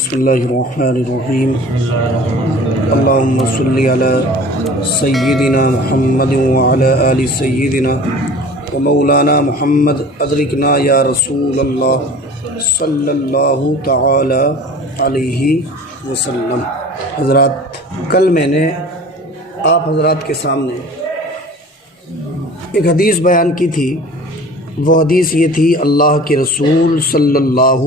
بسم اللہ الرحمن الرحیم اللہم صلی علی سیدنا محمد وعلی آل سیدنا ومولانا محمد ادرکنا یا رسول اللہ صلی اللہ تعالی علیہ وسلم۔ حضرات، کل میں نے آپ حضرات کے سامنے ایک حدیث بیان کی تھی۔ وہ حدیث یہ تھی، اللہ کے رسول صلی اللہ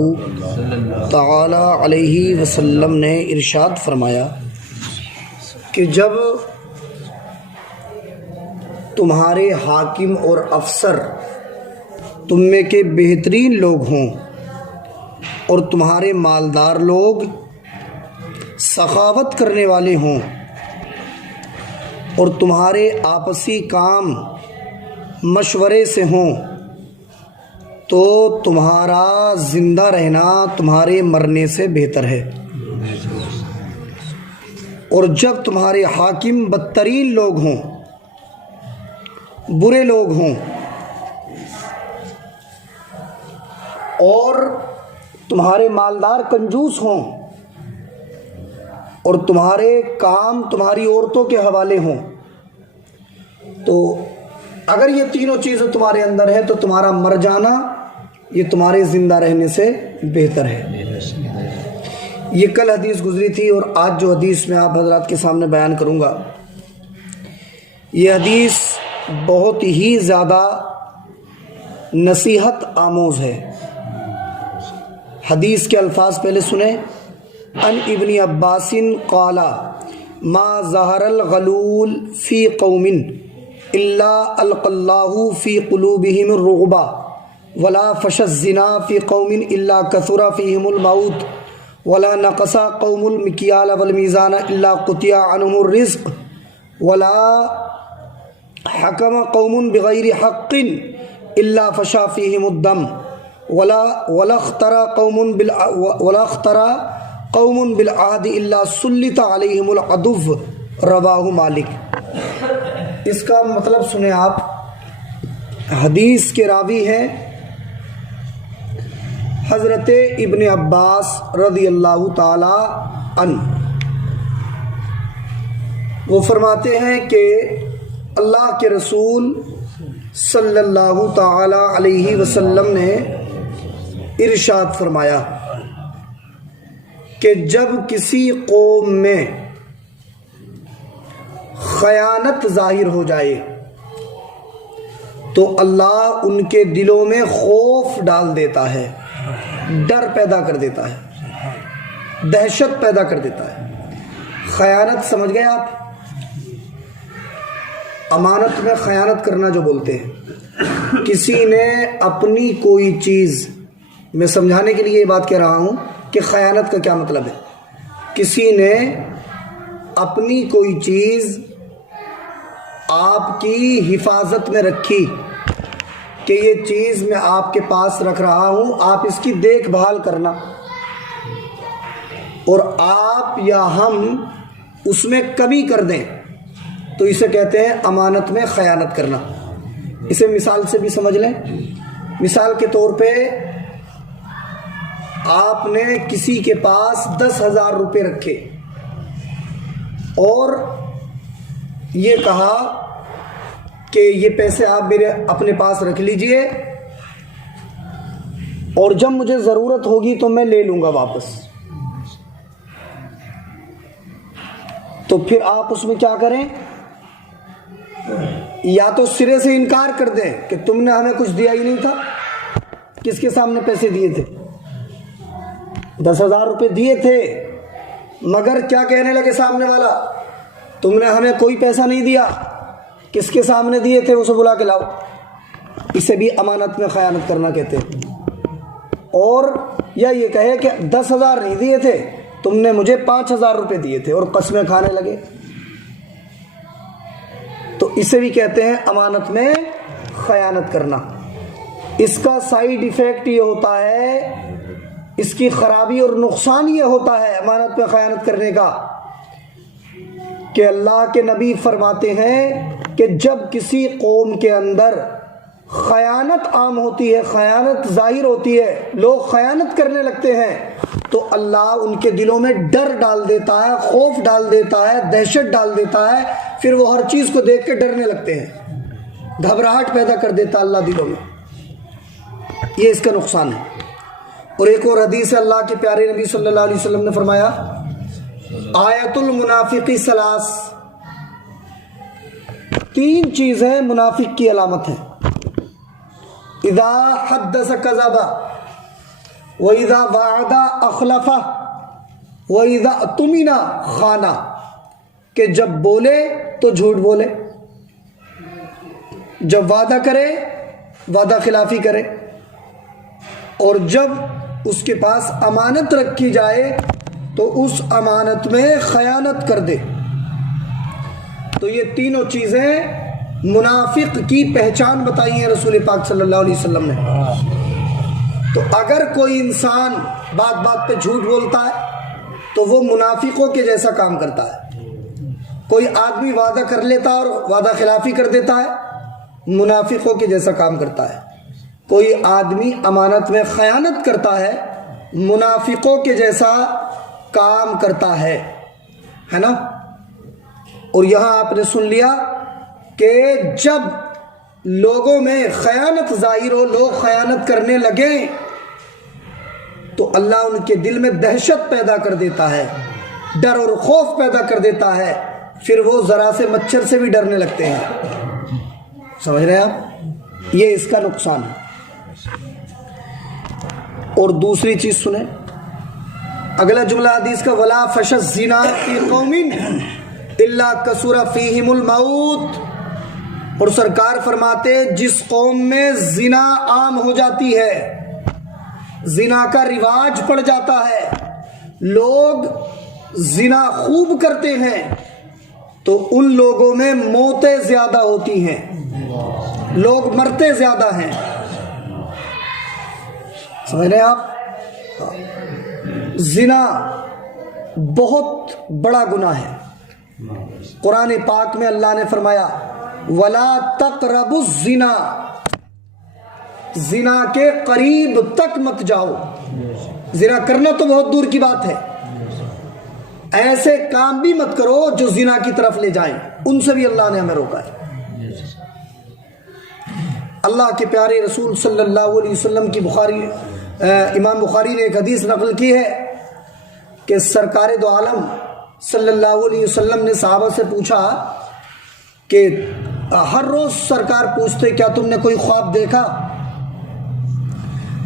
تعالی علیہ وسلم نے ارشاد فرمایا کہ جب تمہارے حاکم اور افسر تم میں کے بہترین لوگ ہوں اور تمہارے مالدار لوگ سخاوت کرنے والے ہوں اور تمہارے آپسی کام مشورے سے ہوں، تو تمہارا زندہ رہنا تمہارے مرنے سے بہتر ہے۔ اور جب تمہارے حاکم بدترین لوگ ہوں، برے لوگ ہوں، اور تمہارے مالدار کنجوس ہوں، اور تمہارے کام تمہاری عورتوں کے حوالے ہوں، تو اگر یہ تینوں چیزیں تمہارے اندر ہے تو تمہارا مر جانا یہ تمہارے زندہ رہنے سے بہتر ہے۔ یہ کل حدیث گزری تھی، اور آج جو حدیث میں آپ حضرات کے سامنے بیان کروں گا، یہ حدیث بہت ہی زیادہ نصیحت آموز ہے۔ حدیث کے الفاظ پہلے سنیں۔ ان ابن عباس قال ما ظہر الغلول فی قوم الا القى الله في قلوبهم الرعب ولا فشى الزنا في قوم الا كثر فيهم الموت ولا نقص قوم المكيال والميزان الا قطع عنهم الرزق ولا حكم قوم بغير حق الا فشى فيهم الدم ولا اخترى قوم بالعهد الا سلط عليهم العدو۔ رواه مالک۔ اس کا مطلب سنیں آپ۔ حدیث کے راوی ہیں حضرت ابن عباس رضی اللہ تعالی عنہ۔ وہ فرماتے ہیں کہ اللہ کے رسول صلی اللہ تعالی علیہ وسلم نے ارشاد فرمایا کہ جب کسی قوم میں خیانت ظاہر ہو جائے تو اللہ ان کے دلوں میں خوف ڈال دیتا ہے، ڈر پیدا کر دیتا ہے، دہشت پیدا کر دیتا ہے۔ خیانت سمجھ گئے آپ؟ امانت میں خیانت کرنا جو بولتے ہیں، کسی نے اپنی کوئی چیز، میں سمجھانے کے لیے یہ بات کہہ رہا ہوں کہ خیانت کا کیا مطلب ہے۔ کسی نے اپنی کوئی چیز آپ کی حفاظت میں رکھی کہ یہ چیز میں آپ کے پاس رکھ رہا ہوں، آپ اس کی دیکھ بھال کرنا، اور آپ یا ہم اس میں کمی کر دیں تو اسے کہتے ہیں امانت میں خیانت کرنا۔ اسے مثال سے بھی سمجھ لیں۔ مثال کے طور پہ آپ نے کسی کے پاس 10,000 روپے رکھے اور یہ کہا کہ یہ پیسے آپ میرے اپنے پاس رکھ لیجئے، اور جب مجھے ضرورت ہوگی تو میں لے لوں گا واپس۔ تو پھر آپ اس میں کیا کریں؟ یا تو سرے سے انکار کر دیں کہ تم نے ہمیں کچھ دیا ہی نہیں تھا۔ کس کے سامنے پیسے دیے تھے؟ 10,000 روپے دیے تھے، مگر کیا کہنے لگے سامنے والا؟ تم نے ہمیں کوئی پیسہ نہیں دیا۔ کس کے سامنے دیے تھے؟ اسے بلا کے لاؤ۔ اسے بھی امانت میں خیانت کرنا کہتے ہیں۔ اور یا یہ کہے کہ 10,000 نہیں دیے تھے، تم نے مجھے 5,000 روپے دیے تھے، اور قسمیں کھانے لگے، تو اسے بھی کہتے ہیں امانت میں خیانت کرنا۔ اس کا سائیڈ ایفیکٹ یہ ہوتا ہے، اس کی خرابی اور نقصان یہ ہوتا ہے امانت میں خیانت کرنے کا، کہ اللہ کے نبی فرماتے ہیں کہ جب کسی قوم کے اندر خیانت عام ہوتی ہے، خیانت ظاہر ہوتی ہے، لوگ خیانت کرنے لگتے ہیں، تو اللہ ان کے دلوں میں ڈر ڈال دیتا ہے، خوف ڈال دیتا ہے، دہشت ڈال دیتا ہے، پھر وہ ہر چیز کو دیکھ کے ڈرنے لگتے ہیں، گھبراہٹ پیدا کر دیتا اللہ دلوں میں۔ یہ اس کا نقصان ہے۔ اور ایک اور حدیث ہے، اللہ کے پیارے نبی صلی اللہ علیہ وسلم نے فرمایا آیت المنافقی ثلاث، 3 چیزیں منافق کی علامت ہیں۔ اذا حدث کذب واذا وعد اخلف واذا اؤتمن خان، کہ جب بولے تو جھوٹ بولے، جب وعدہ کرے وعدہ خلافی کرے، اور جب اس کے پاس امانت رکھی جائے تو اس امانت میں خیانت کر دے۔ تو یہ تینوں چیزیں منافق کی پہچان بتائی ہیں رسول پاک صلی اللہ علیہ وسلم نے۔ تو اگر کوئی انسان بات بات پہ جھوٹ بولتا ہے تو وہ منافقوں کے جیسا کام کرتا ہے۔ کوئی آدمی وعدہ کر لیتا اور وعدہ خلافی کر دیتا ہے، منافقوں کے جیسا کام کرتا ہے۔ کوئی آدمی امانت میں خیانت کرتا ہے، منافقوں کے جیسا کام کرتا ہے نا۔ اور یہاں آپ نے سن لیا کہ جب لوگوں میں خیانت ظاہر ہو، لوگ خیانت کرنے لگیں تو اللہ ان کے دل میں دہشت پیدا کر دیتا ہے، ڈر اور خوف پیدا کر دیتا ہے، پھر وہ ذرا سے مچھر سے بھی ڈرنے لگتے ہیں۔ سمجھ رہے ہیں آپ؟ یہ اس کا نقصان ہے۔ اور دوسری چیز سنیں، اگلا جملہ حدیث کا ولا فش الزنا فی قوم الا کثر فیہم الموت، اور سرکار فرماتے جس قوم میں زنا عام ہو جاتی ہے، زنا کا رواج پڑ جاتا ہے، لوگ زنا خوب کرتے ہیں، تو ان لوگوں میں موتیں زیادہ ہوتی ہیں، لوگ مرتے زیادہ ہیں۔ سمجھ رہے ہیں آپ؟ زنا بہت بڑا گناہ ہے۔ قرآن پاک میں اللہ نے فرمایا وَلَا تَقْرَبُوا الزِّنَا، زنا کے قریب تک مت جاؤ۔ زنا کرنا تو بہت دور کی بات ہے، ایسے کام بھی مت کرو جو زنا کی طرف لے جائیں، ان سے بھی اللہ نے ہمیں روکا ہے۔ اللہ کے پیارے رسول صلی اللہ علیہ وسلم کی امام بخاری نے ایک حدیث نقل کی ہے کہ سرکار دو عالم صلی اللہ علیہ وسلم نے صحابہ سے پوچھا کہ ہر روز سرکار پوچھتے کیا تم نے کوئی خواب دیکھا؟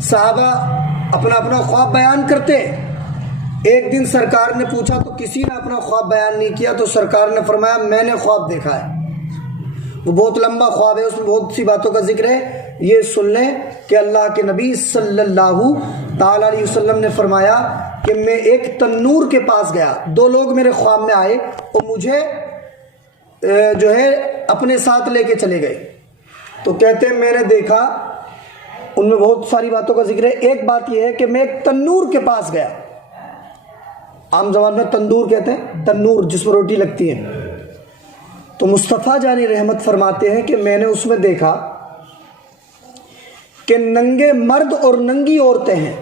صحابہ اپنا اپنا خواب بیان کرتے۔ ایک دن سرکار نے پوچھا تو کسی نے اپنا خواب بیان نہیں کیا، تو سرکار نے فرمایا میں نے خواب دیکھا ہے۔ وہ بہت لمبا خواب ہے، اس میں بہت سی باتوں کا ذکر ہے، یہ سن لیں کہ اللہ کے نبی صلی اللہ تعالیٰ علیہ وسلم نے فرمایا کہ میں ایک تنور کے پاس گیا، 2 لوگ میرے خواب میں آئے اور مجھے جو ہے اپنے ساتھ لے کے چلے گئے۔ تو کہتے ہیں میں نے دیکھا، ان میں بہت ساری باتوں کا ذکر ہے، ایک بات یہ ہے کہ میں ایک تنور کے پاس گیا، عام زبان میں تندور کہتے ہیں، تنور جس میں روٹی لگتی ہے۔ تو مصطفیٰ جان رحمت فرماتے ہیں کہ میں نے اس میں دیکھا کہ ننگے مرد اور ننگی عورتیں ہیں،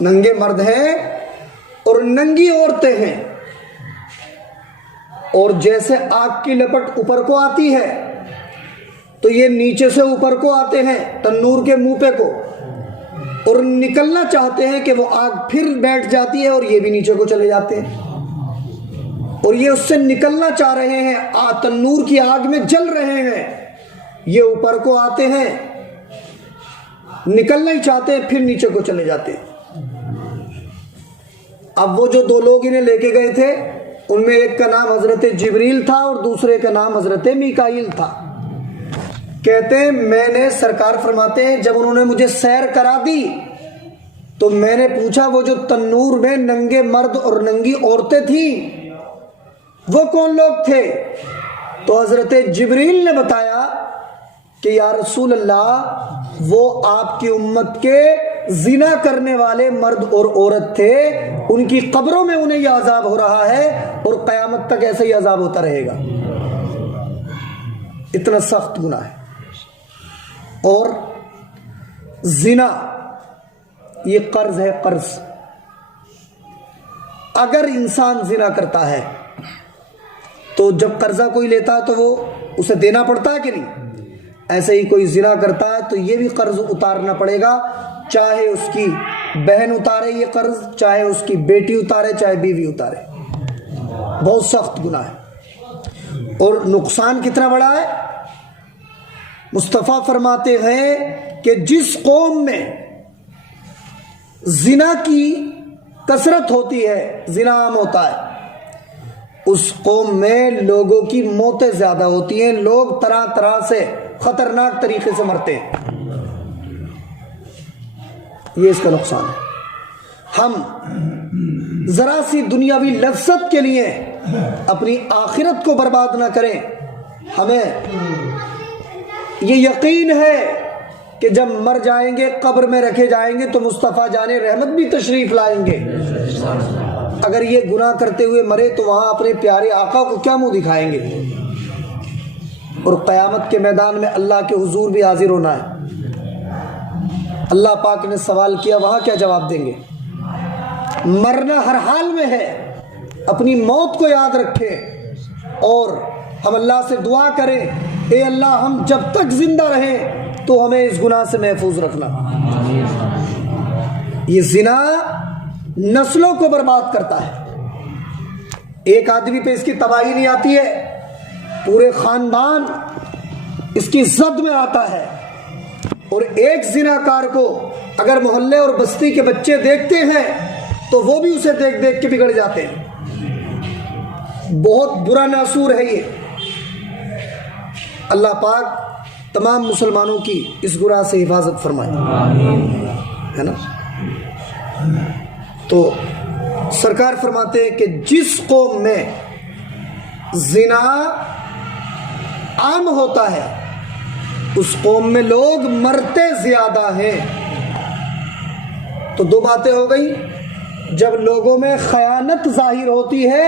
ننگے مرد ہیں اور ننگی عورتیں ہیں، اور جیسے آگ کی لپٹ اوپر کو آتی ہے تو یہ نیچے سے اوپر کو آتے ہیں تنور کے منہ پہ کو، اور نکلنا چاہتے ہیں کہ وہ آگ پھر بیٹھ جاتی ہے اور یہ بھی نیچے کو چلے جاتے ہیں، اور یہ اس سے نکلنا چاہ رہے ہیں، تنور کی آگ میں جل رہے ہیں، یہ اوپر کو آتے ہیں، نکلنا ہی چاہتے ہیں پھر نیچے کو چلے جاتے ہیں۔ اب وہ جو 2 لوگ انہیں لے کے گئے تھے، ان میں ایک کا نام حضرت جبریل تھا اور دوسرے کا نام حضرت میکائیل تھا۔ کہتے ہیں میں نے، سرکار فرماتے ہیں جب انہوں نے مجھے سیر کرا دی تو میں نے پوچھا وہ جو تنور میں ننگے مرد اور ننگی عورتیں تھیں وہ کون لوگ تھے؟ تو حضرت جبریل نے بتایا کہ یا رسول اللہ وہ آپ کی امت کے زنا کرنے والے مرد اور عورت تھے، ان کی قبروں میں انہیں یہ عذاب ہو رہا ہے اور قیامت تک ایسا ہی عذاب ہوتا رہے گا۔ اتنا سخت گناہ ہے. اور زنا یہ قرض ہے، قرض. اگر انسان زنا کرتا ہے تو جب قرضہ کوئی لیتا ہے تو وہ اسے دینا پڑتا ہے کہ نہیں؟ ایسے ہی کوئی زنا کرتا ہے تو یہ بھی قرض اتارنا پڑے گا، چاہے اس کی بہن اتارے یہ قرض، چاہے اس کی بیٹی اتارے، چاہے بیوی اتارے. بہت سخت گناہ ہے. اور نقصان کتنا بڑا ہے؟ مصطفیٰ فرماتے ہیں کہ جس قوم میں زنا کی کثرت ہوتی ہے، زنا عام ہوتا ہے، اس قوم میں لوگوں کی موتیں زیادہ ہوتی ہیں، لوگ طرح طرح سے خطرناک طریقے سے مرتے ہیں. یہ اس کا نقصان ہے. ہم ذرا سی دنیاوی لذت کے لیے اپنی آخرت کو برباد نہ کریں. ہمیں یہ یقین ہے کہ جب مر جائیں گے، قبر میں رکھے جائیں گے تو مصطفیٰ جان رحمت بھی تشریف لائیں گے. اگر یہ گناہ کرتے ہوئے مرے تو وہاں اپنے پیارے آقا کو کیا منہ دکھائیں گے؟ اور قیامت کے میدان میں اللہ کے حضور بھی حاضر ہونا ہے. اللہ پاک نے سوال کیا، وہاں کیا جواب دیں گے؟ مرنا ہر حال میں ہے، اپنی موت کو یاد رکھیں اور ہم اللہ سے دعا کریں، اے اللہ ہم جب تک زندہ رہیں تو ہمیں اس گناہ سے محفوظ رکھنا. یہ زنا نسلوں کو برباد کرتا ہے. ایک آدمی پہ اس کی تباہی نہیں آتی ہے، پورے خاندان اس کی زد میں آتا ہے. اور ایک زناکار کو اگر محلے اور بستی کے بچے دیکھتے ہیں تو وہ بھی اسے دیکھ دیکھ کے بگڑ جاتے ہیں. بہت برا ناسور ہے یہ. اللہ پاک تمام مسلمانوں کی اس گناہ سے حفاظت فرمائے، ہے نا. تو سرکار فرماتے ہیں کہ جس قوم میں زنا عام ہوتا ہے اس قوم میں لوگ مرتے زیادہ ہیں. تو دو باتیں ہو گئی. جب لوگوں میں خیانت ظاہر ہوتی ہے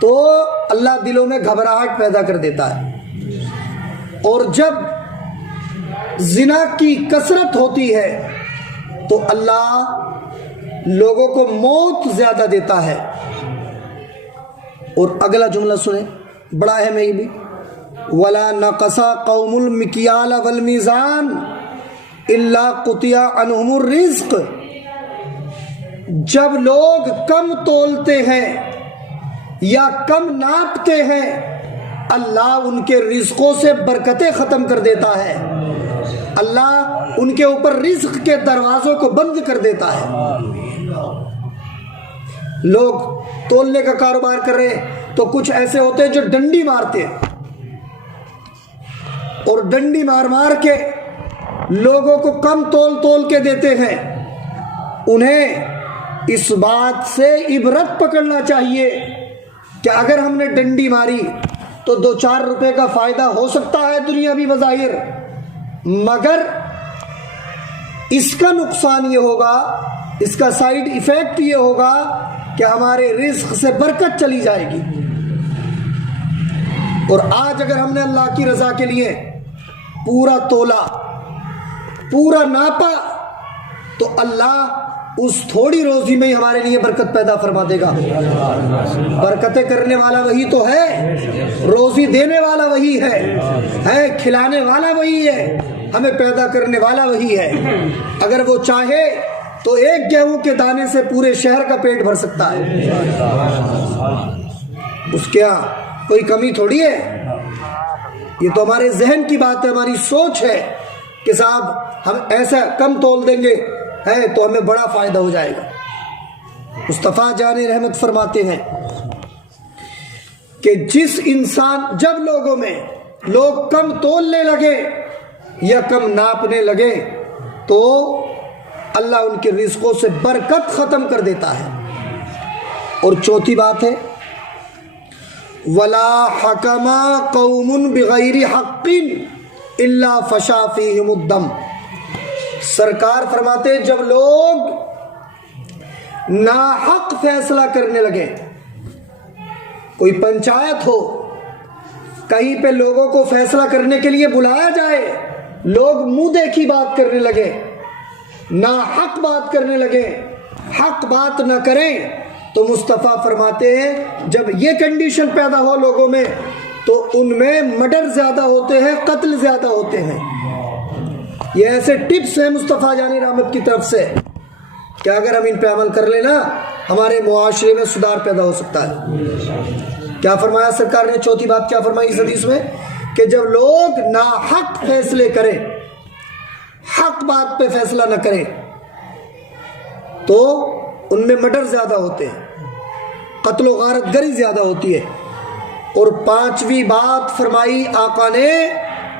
تو اللہ دلوں میں گھبراہٹ پیدا کر دیتا ہے، اور جب زنا کی کثرت ہوتی ہے تو اللہ لوگوں کو موت زیادہ دیتا ہے. اور اگلا جملہ سنیں، بڑا اہم ہے یہ بھی. وَلَا نَقَصَ قَوْمُ الْمِكْيَالَ وَالْمِيزَانَ إِلَّا قُطِعَ عَنْهُمُ الرِّزْقُ. جب لوگ کم تولتے ہیں یا کم ناپتے ہیں، اللہ ان کے رزقوں سے برکتیں ختم کر دیتا ہے. اللہ ان کے اوپر رزق کے دروازوں کو بند کر دیتا ہے. لوگ تولنے کا کاروبار کر رہے ہیں تو کچھ ایسے ہوتے ہیں جو ڈنڈی مارتے ہیں، اور ڈنڈی مار مار کے لوگوں کو کم تول کے دیتے ہیں. انہیں اس بات سے عبرت پکڑنا چاہیے کہ اگر ہم نے ڈنڈی ماری تو 2-4 روپے کا فائدہ ہو سکتا ہے دنیاوی بظاہر، مگر اس کا نقصان یہ ہوگا، اس کا سائیڈ ایفیکٹ یہ ہوگا کہ ہمارے رزق سے برکت چلی جائے گی. اور آج اگر ہم نے اللہ کی رضا کے لیے پورا تولا، پورا ناپا، تو اللہ اس تھوڑی روزی میں ہی ہمارے لیے برکت پیدا فرما دے گا. برکتیں کرنے والا وہی تو ہے، روزی دینے والا وہی ہے، کھلانے والا وہی ہے، ہمیں پیدا کرنے والا وہی ہے. اگر وہ چاہے تو ایک گیہوں کے دانے سے پورے شہر کا پیٹ بھر سکتا ہے. اس کے یہاں کوئی کمی تھوڑی ہے. یہ تو ہمارے ذہن کی بات ہے، ہماری سوچ ہے کہ صاحب ہم ایسا کم تول دیں گے تو ہمیں بڑا فائدہ ہو جائے گا. مصطفیٰ جان رحمت فرماتے ہیں کہ جس انسان، جب لوگوں میں لوگ کم تولنے لگے یا کم ناپنے لگے تو اللہ ان کے رزقوں سے برکت ختم کر دیتا ہے. اور چوتھی بات ہے وَلَا حَكَمَ قَوْمٌ بِغَيْرِ حَقٍّ إِلَّا فَشَا فِيهِمُ الدَّمَ. سرکار فرماتے جب لوگ ناحق فیصلہ کرنے لگے، کوئی پنچایت ہو، کہیں پہ لوگوں کو فیصلہ کرنے کے لیے بلایا جائے، لوگ منہ دیکھی بات کرنے لگے، ناحق بات کرنے لگے، حق بات نہ کریں، تو مصطفیٰ فرماتے ہیں جب یہ کنڈیشن پیدا ہو لوگوں میں تو ان میں مرڈر زیادہ ہوتے ہیں، قتل زیادہ ہوتے ہیں۔ یہ ایسے ٹپس ہیں مصطفیٰ جانی رحمت کی طرف سے کہ اگر ہم ان پہ عمل کر لینا ہمارے معاشرے میں سدھار پیدا ہو سکتا ہے۔ کیا فرمایا سرکار نے؟ چوتھی بات کیا فرمائی اس حدیث میں کہ جب لوگ ناحق فیصلے کریں، حق بات پہ فیصلہ نہ کریں تو ان میں مرڈر زیادہ ہوتے ہیں، قتل و غارت گری زیادہ ہوتی ہے۔ اور پانچویں بات فرمائی آقا نے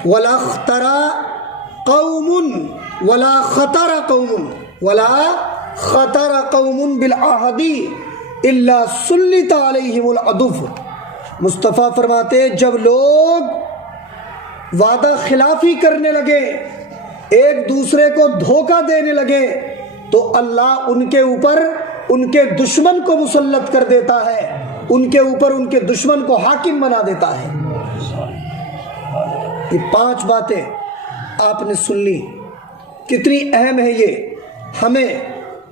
وَلَا اخْتَرَا قَوْمٌ وَلَا خَطَرَ قَوْمٌ وَلَا خَطَرَ قَوْمٌ بِالْعَهْدِ إِلَّا سُلِّطَ عَلَيْهِمُ الْعَدُوُّ۔ مصطفیٰ فرماتے جب لوگ وعدہ خلافی کرنے لگے، ایک دوسرے کو دھوکہ دینے لگے، تو اللہ ان کے اوپر ان کے دشمن کو مسلط کر دیتا ہے، ان کے اوپر ان کے دشمن کو حاکم بنا دیتا ہے۔ یہ پانچ باتیں آپ نے سن لی، کتنی اہم ہے یہ، ہمیں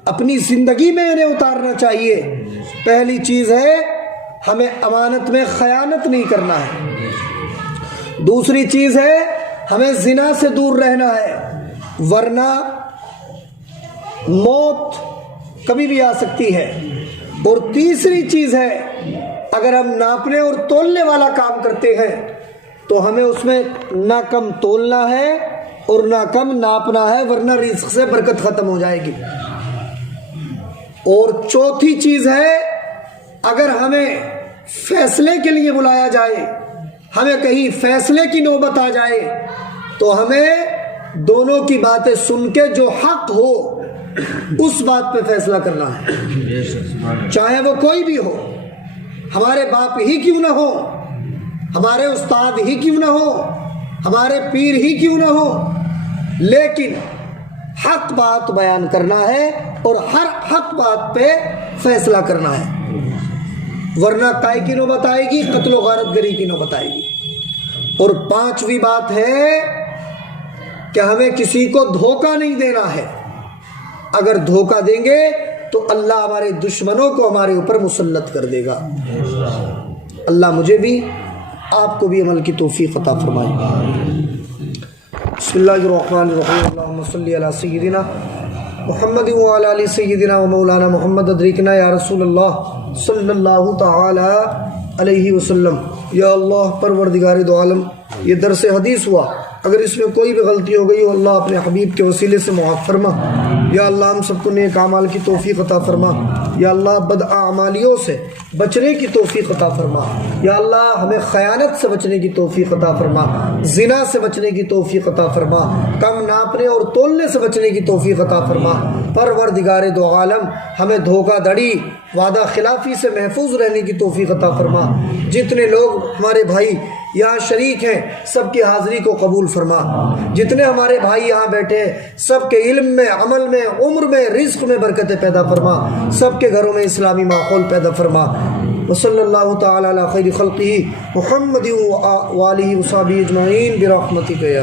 اپنی زندگی میں انہیں اتارنا چاہیے۔ پہلی چیز ہے ہمیں امانت میں خیانت نہیں کرنا ہے۔ دوسری چیز ہے ہمیں زنا سے دور رہنا ہے، ورنہ موت کبھی بھی آ سکتی ہے۔ اور تیسری چیز ہے اگر ہم ناپنے اور تولنے والا کام کرتے ہیں تو ہمیں اس میں نہ کم تولنا ہے اور نہ کم ناپنا ہے، ورنہ رزق سے برکت ختم ہو جائے گی۔ اور چوتھی چیز ہے اگر ہمیں فیصلے کے لیے بلایا جائے، ہمیں کہیں فیصلے کی نوبت آ جائے تو ہمیں دونوں کی باتیں سن کے جو حق ہو اس بات پہ فیصلہ کرنا ہے، چاہے وہ کوئی بھی ہو، ہمارے باپ ہی کیوں نہ ہو، ہمارے استاد ہی کیوں نہ ہو، ہمارے پیر ہی کیوں نہ ہو، لیکن حق بات بیان کرنا ہے اور ہر حق بات پہ فیصلہ کرنا ہے، ورنہ کائے کی نوبت آئے گی، قتل و غارت گری کی نوبت آئے گی۔ اور پانچویں بات ہے کہ ہمیں کسی کو دھوکہ نہیں دینا ہے، اگر دھوکہ دیں گے تو اللہ ہمارے دشمنوں کو ہمارے اوپر مسلط کر دے گا۔ اللہ مجھے بھی آپ کو بھی عمل کی توفیق عطا فرمائے۔ بسم اللہ الرحمن الرحیم، اللہم صلی علی سیدنا محمد وعلی آل سیدنا و مولانا محمد، ادرکنا یا رسول اللہ صلی اللہ تعالی علیہ وسلم۔ یا اللہ پروردگار دو عالم، یہ درس حدیث ہوا، اگر اس میں کوئی بھی غلطی ہو گئی ہو اللہ اپنے حبیب کے وسیلے سے معاف فرما۔ یا اللہ ہم سب کو نیک اعمال کی توفیق عطا فرما۔ یا اللہ بد اعمالیوں سے بچنے کی توفیق عطا فرما۔ یا اللہ ہمیں خیانت سے بچنے کی توفیق عطا فرما، زنا سے بچنے کی توفیق عطا فرما، کم ناپنے اور تولنے سے بچنے کی توفیق عطا فرما۔ پروردگار دو عالم ہمیں دھوکہ دھڑی، وعدہ خلافی سے محفوظ رہنے کی توفیق عطا فرما۔ جتنے لوگ ہمارے بھائی یہاں شریک ہیں سب کی حاضری کو قبول فرما، جتنے ہمارے بھائی یہاں بیٹھے ہیں سب کے علم میں، عمل میں، عمر میں، رزق میں برکتیں پیدا فرما، سب کے گھروں میں اسلامی ماحول پیدا فرما۔ وصلی اللہ تعالی علی خیر خلقہ محمد و آلہ و صحبہ اجمعین برحمتک یا